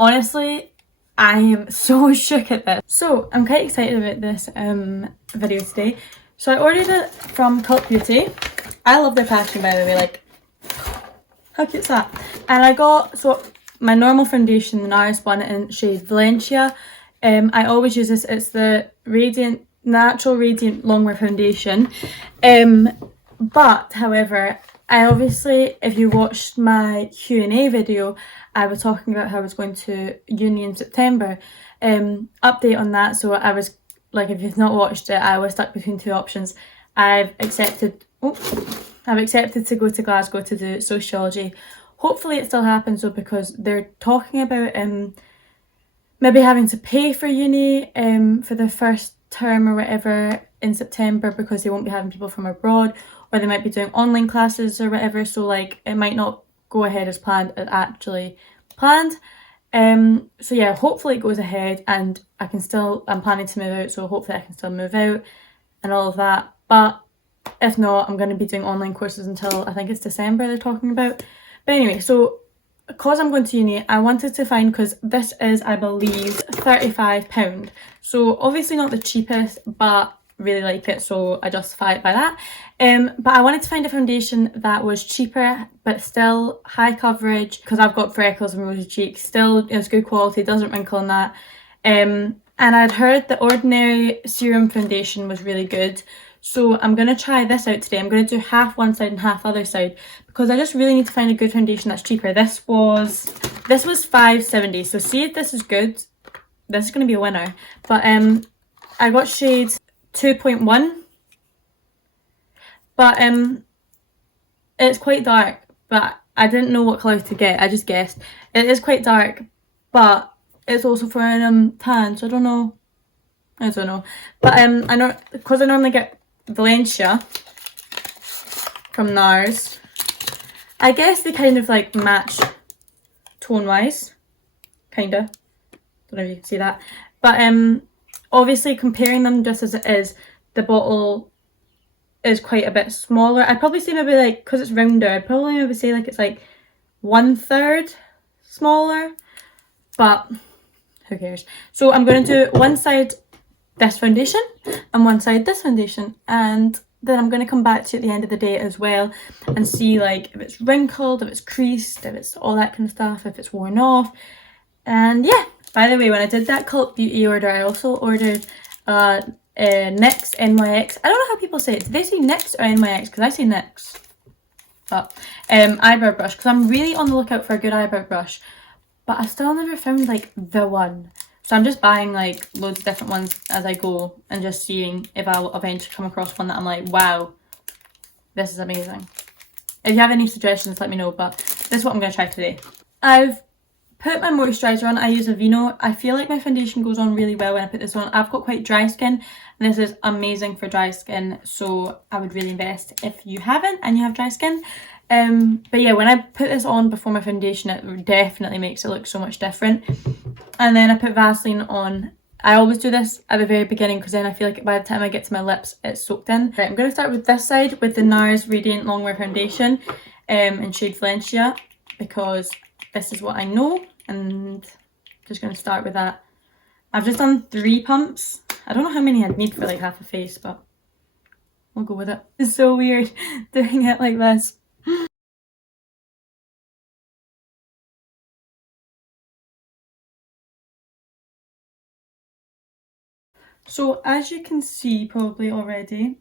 Honestly, I am so shook at this. So I'm quite excited about this video today. So I ordered it from Cult Beauty. I love their packaging, by the way, like how cute's that? And I got my normal foundation, the NARS one in shade Valencia. I always use this. It's the Natural Radiant Longwear Foundation. But however, I obviously, if you watched my Q&A video, I was talking about how I was going to uni in September. Update on that. So I was like, if you've not watched it, I was stuck between two options. I've accepted to go to Glasgow to do sociology. Hopefully it still happens though, because they're talking about maybe having to pay for uni for the first term or whatever in September, because they won't be having people from abroad, or they might be doing online classes or whatever, so like it might not go ahead as planned, as actually planned. So yeah, hopefully it goes ahead and I'm planning to move out, so hopefully I can still move out and all of that. But if not, I'm going to be doing online courses until I think it's December they're talking about. But anyway, so because I'm going to uni, I wanted to find, because this is, I believe, £35. So obviously not the cheapest, but really like it, so I justify it by that. But I wanted to find a foundation that was cheaper but still high coverage, because I've got freckles and rosy cheeks. Still is good quality, doesn't wrinkle on that. And I'd heard the Ordinary Serum Foundation was really good. So I'm going to try this out today. I'm going to do half one side and half other side, because I just really need to find a good foundation that's cheaper. This was £5.70. So see if this is good. This is going to be a winner. But I got shade 2.1. But it's quite dark. But I didn't know what colour to get. I just guessed. It is quite dark, but it's also for an tan. So I don't know. But I know, because I normally get Valencia from NARS, I guess they kind of like match tone wise, kinda. Don't know if you can see that. But obviously comparing them just as it is, the bottle is quite a bit smaller. I'd probably say maybe like, because it's rounder, I'd probably maybe say like it's like 1/3 smaller, but who cares. So I'm going to do one side this foundation and one side this foundation, and then I'm going to come back to you at the end of the day as well and see like if it's wrinkled, if it's creased, if it's all that kind of stuff, if it's worn off. And yeah, by the way, when I did that Cult Beauty order, I also ordered NYX NYX. I don't know how people say it. Do they say NYX or NYX? Because I say NYX. But eyebrow brush, because I'm really on the lookout for a good eyebrow brush, but I still never found like the one. So I'm just buying like loads of different ones as I go and just seeing if I'll eventually come across one that I'm like, wow, this is amazing. If you have any suggestions, let me know, but this is what I'm going to try today. I've put my moisturiser on. I use Aveeno. I feel like my foundation goes on really well when I put this on. I've got quite dry skin, and this is amazing for dry skin, so I would really invest if you haven't and you have dry skin. But yeah, when I put this on before my foundation, it definitely makes it look so much different. And then I put Vaseline on. I always do this at the very beginning, because then I feel like by the time I get to my lips, it's soaked in. Right, I'm going to start with this side with the NARS Radiant Longwear Foundation in shade Valencia, because this is what I know, and just going to start with that. I've just done 3 pumps. I don't know how many I'd need for like half a face, but we'll go with it. It's so weird doing it like this. So as you can see probably already,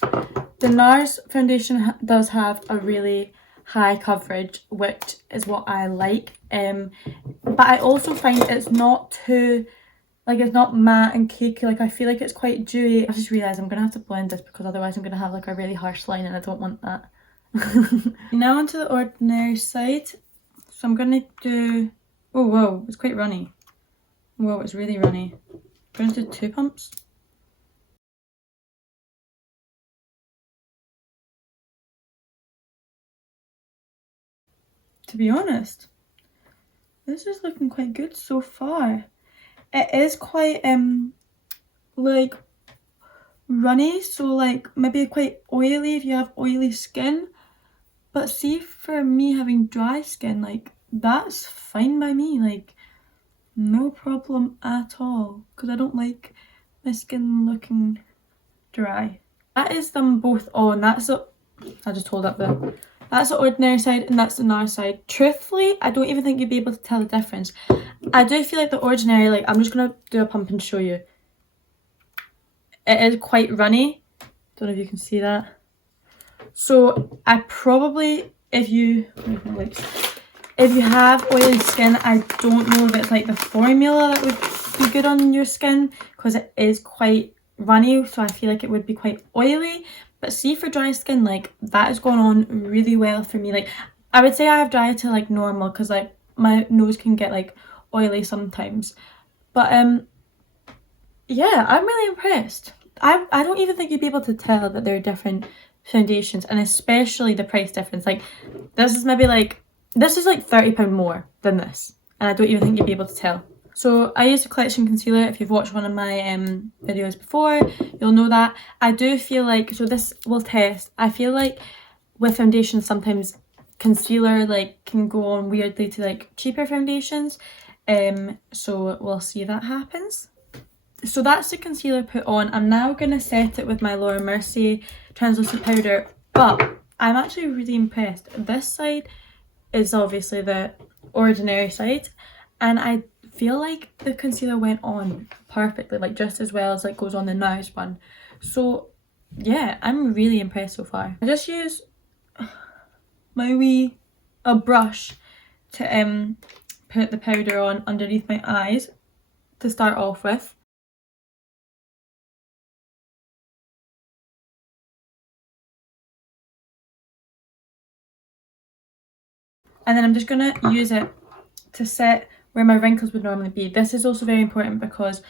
the NARS foundation does have a really high coverage, which is what I like. But I also find it's not too, like, it's not matte and cakey. Like, I feel like it's quite dewy. I just realised I'm going to have to blend this, because otherwise I'm going to have like a really harsh line, and I don't want that. Now onto the ordinary side. So I'm going to do, oh whoa, it's quite runny. Whoa, it's really runny. I'm going to do 2 pumps. To be honest, this is looking quite good so far. It is quite like runny, so like maybe quite oily if you have oily skin. But see, for me having dry skin, like that's fine by me, like no problem at all, because I don't like my skin looking dry. That is them both on. That's the, I just hold up there. That's the ordinary side and that's the NARS side. Truthfully, I don't even think you'd be able to tell the difference. I do feel like the ordinary, like I'm just gonna do a pump and show you. It is quite runny. Don't know if you can see that. So I probably, if you have oily skin, I don't know if it's like the formula that would be good on your skin, because it is quite runny, so I feel like it would be quite oily. But see, for dry skin, like that is going on really well for me. Like I would say I have dry to like normal, because like my nose can get like oily sometimes. But yeah, I'm really impressed. I don't even think you'd be able to tell that there are different foundations, and especially the price difference. Like this is maybe like, this is like £30 more than this, and I don't even think you'd be able to tell. So I used a collection concealer. If you've watched one of my videos before, you'll know that. I do feel like, so this will test, I feel like with foundations sometimes concealer like can go on weirdly to like cheaper foundations, so we'll see if that happens. So that's the concealer put on. I'm now going to set it with my Laura Mercier translucent powder, but I'm actually really impressed. This side is obviously the ordinary side, and I feel like the concealer went on perfectly, like just as well as like goes on the NARS one. So yeah, I'm really impressed so far. I just use a brush to put the powder on underneath my eyes to start off with. And then I'm just going to use it to set where my wrinkles would normally be. This is also very important because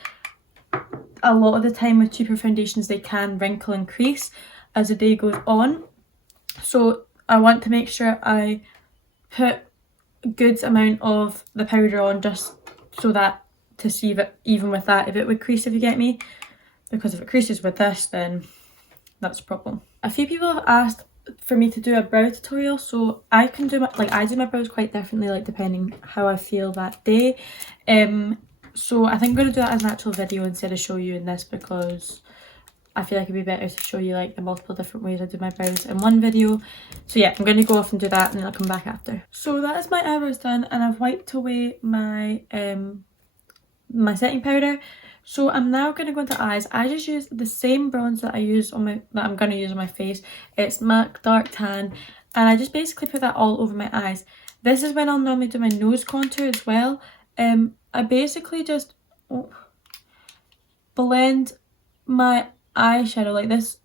a lot of the time with cheaper foundations they can wrinkle and crease as the day goes on. So I want to make sure I put a good amount of the powder on, just so that to see if it, even with that, if it would crease, if you get me. Because if it creases with this, then that's a problem. A few people have asked for me to do a brow tutorial, so I can do my, like I do my brows quite differently, like depending how I feel that day. So I think I'm going to do that as an actual video instead of show you in this, because I feel like it'd be better to show you like the multiple different ways I do my brows in one video. So yeah, I'm going to go off and do that and then I'll come back after. So that is my eyebrows done, and I've wiped away my my setting powder. So I'm now going to go into eyes. I just use the same bronze that I use on my, that I'm going to use on my face. It's MAC Dark Tan, and I just basically put that all over my eyes. This is when I'll normally do my nose contour as well. I basically just blend my eyeshadow, like this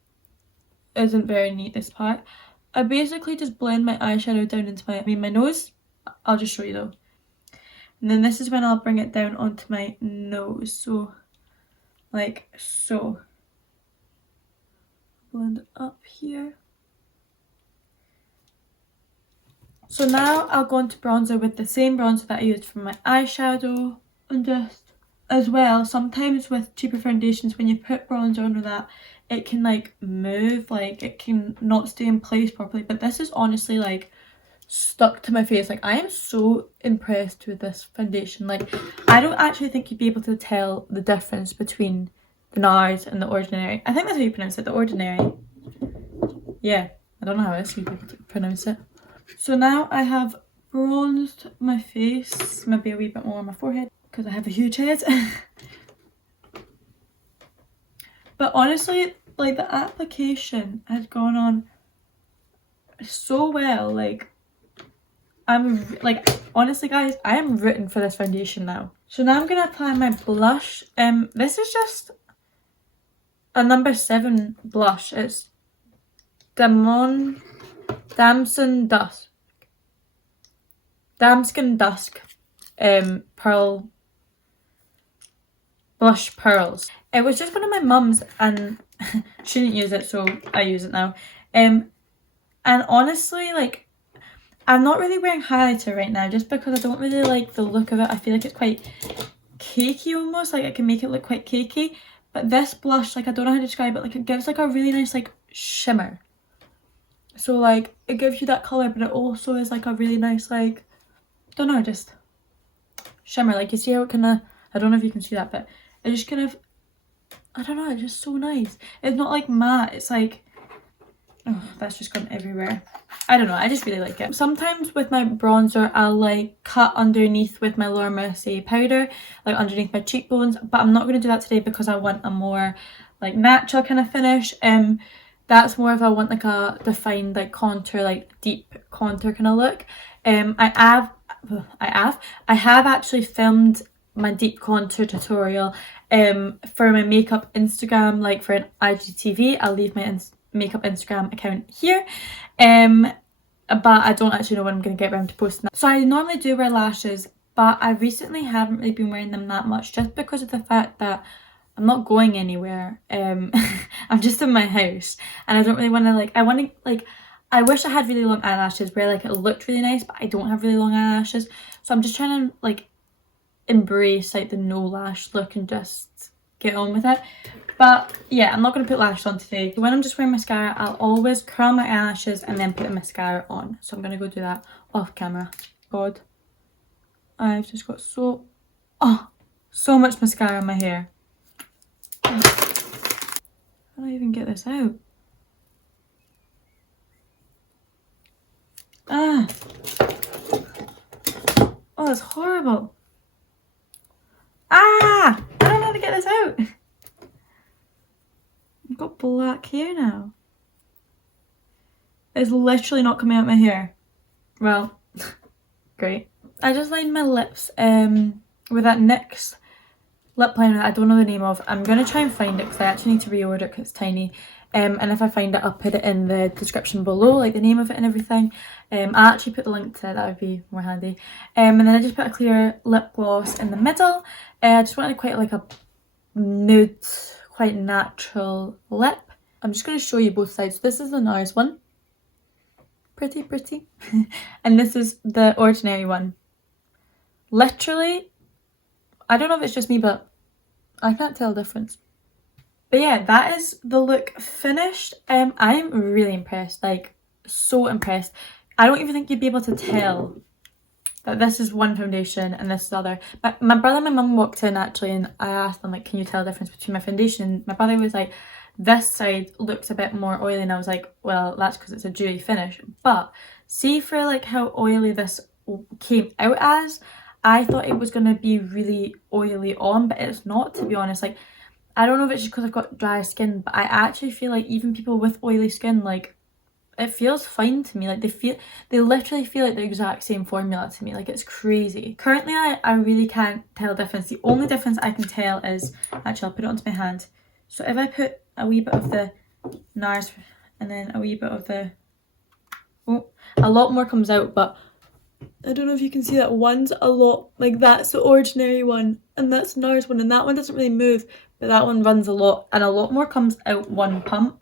isn't very neat, this part. I basically just blend my eyeshadow down into my nose. I'll just show you though. And then this is when I'll bring it down onto my nose, so like so. Blend it up here. So now I'll go into bronzer with the same bronzer that I used for my eyeshadow, and just as well, sometimes with cheaper foundations when you put bronzer under that, it can like move, like it can not stay in place properly, but this is honestly like stuck to my face. Like I am so impressed with this foundation. Like I don't actually think you'd be able to tell the difference between the NARS and the ordinary. I think that's how you pronounce it, the ordinary. Yeah, I don't know how else you pronounce it. So now I have bronzed my face, maybe a wee bit more on my forehead because I have a huge head. But honestly, like the application has gone on so well. Like I'm like, honestly guys, I am rooting for this foundation now. So now I'm gonna apply my blush. This is just a number 7 blush. It's Damson Damskin Dusk Pearl Blush Pearls. It was just one of my mum's and she didn't use it, so I use it now. And honestly, like, I'm not really wearing highlighter right now just because I don't really like the look of it. I feel like it's quite cakey almost, like it can make it look quite cakey. But this blush, like I don't know how to describe it, like it gives like a really nice like shimmer. So like it gives you that colour, but it also is like a really nice like don't know, just shimmer. Like, you see how it kind of, I don't know if you can see that, but it just kind of, I don't know, it's just so nice. It's not like matte, it's like, oh, that's just gone everywhere. I don't know, I just really like it. Sometimes with my bronzer, I'll like cut underneath with my Laura Mercier powder, like underneath my cheekbones, but I'm not going to do that today because I want a more like natural kind of finish. That's more if I want like a defined like contour, like deep contour kind of look. I have actually filmed my deep contour tutorial for my makeup Instagram, like for an IGTV. I'll leave my makeup Instagram account here, but I don't actually know when I'm going to get around to posting that. So I normally do wear lashes, but I recently haven't really been wearing them that much just because of the fact that I'm not going anywhere. I'm just in my house and I don't really want to like, I wish I had really long eyelashes where like it looked really nice, but I don't have really long eyelashes. So I'm just trying to like embrace like the no lash look and just get on with it. But yeah, I'm not going to put lashes on today. When I'm just wearing mascara, I'll always curl my eyelashes and then put the mascara on. So I'm going to go do that off camera. God, I've just got so much mascara in my hair. How do I even get this out? Oh, that's horrible. I don't know how to get this out. I've got black hair now. It's literally not coming out my hair. Well, great. I just lined my lips with that NYX lip liner that I don't know the name of. I'm going to try and find it because I actually need to reorder it because it's tiny. And if I find it, I'll put it in the description below, like the name of it and everything. I'll actually put the link to it, that would be more handy. And then I just put a clear lip gloss in the middle. I just wanted quite like a nude, quite natural lip. I'm just going to show you both sides. This is the NARS one. Pretty. And this is the ordinary one. Literally, I don't know if it's just me, but I can't tell the difference. But yeah, that is the look finished. I'm really impressed, like so impressed. I don't even think you'd be able to tell that this is one foundation and this is the other. My brother and my mum walked in actually and I asked them like, can you tell the difference between my foundation? And my brother was like, this side looks a bit more oily, and I was like, well, that's because it's a dewy finish. But see for like how oily this came out as, I thought it was going to be really oily on, but it's not, to be honest. Like, I don't know if it's just because I've got dry skin, but I actually feel like even people with oily skin, like, it feels fine to me. Like, they literally feel like the exact same formula to me. Like, it's crazy. Currently, I really can't tell the difference. The only difference I can tell is, actually, I'll put it onto my hand. So if I put a wee bit of the NARS and then a wee bit of the, a lot more comes out, but I don't know if you can see that one's a lot, like that's the ordinary one and that's NARS one, and that one doesn't really move, but that one runs a lot and a lot more comes out one pump.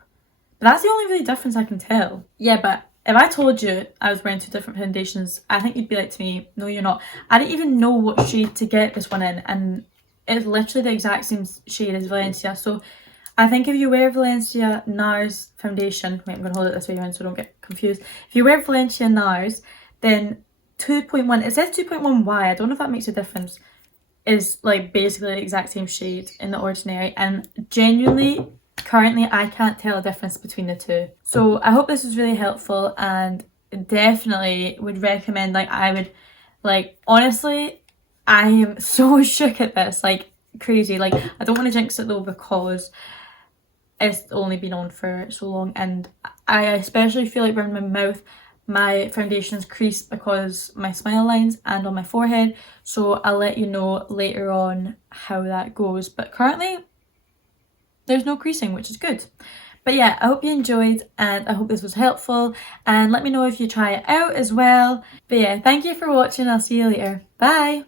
But that's the only really difference I can tell. Yeah, but if I told you I was wearing two different foundations, I think you'd be like to me, no you're not. I didn't even know what shade to get this one in, and it's literally the exact same shade as Valencia. So I think if you wear Valencia NARS foundation, wait, I'm going to hold it this way around so I don't get confused. If you wear Valencia NARS, then 2.1, it says 2.1Y, I don't know if that makes a difference, is like basically the exact same shade in the ordinary, and genuinely currently I can't tell a difference between the two. So I hope this was really helpful, and definitely would recommend, like I would, like honestly I am so shook at this, like crazy. Like I don't want to jinx it though because it's only been on for so long, and I especially feel like around my mouth my foundation is creased because my smile lines and on my forehead, so I'll let you know later on how that goes. But currently there's no creasing, which is good. But yeah, I hope you enjoyed and I hope this was helpful, and let me know if you try it out as well. But yeah, thank you for watching. I'll see you later. Bye.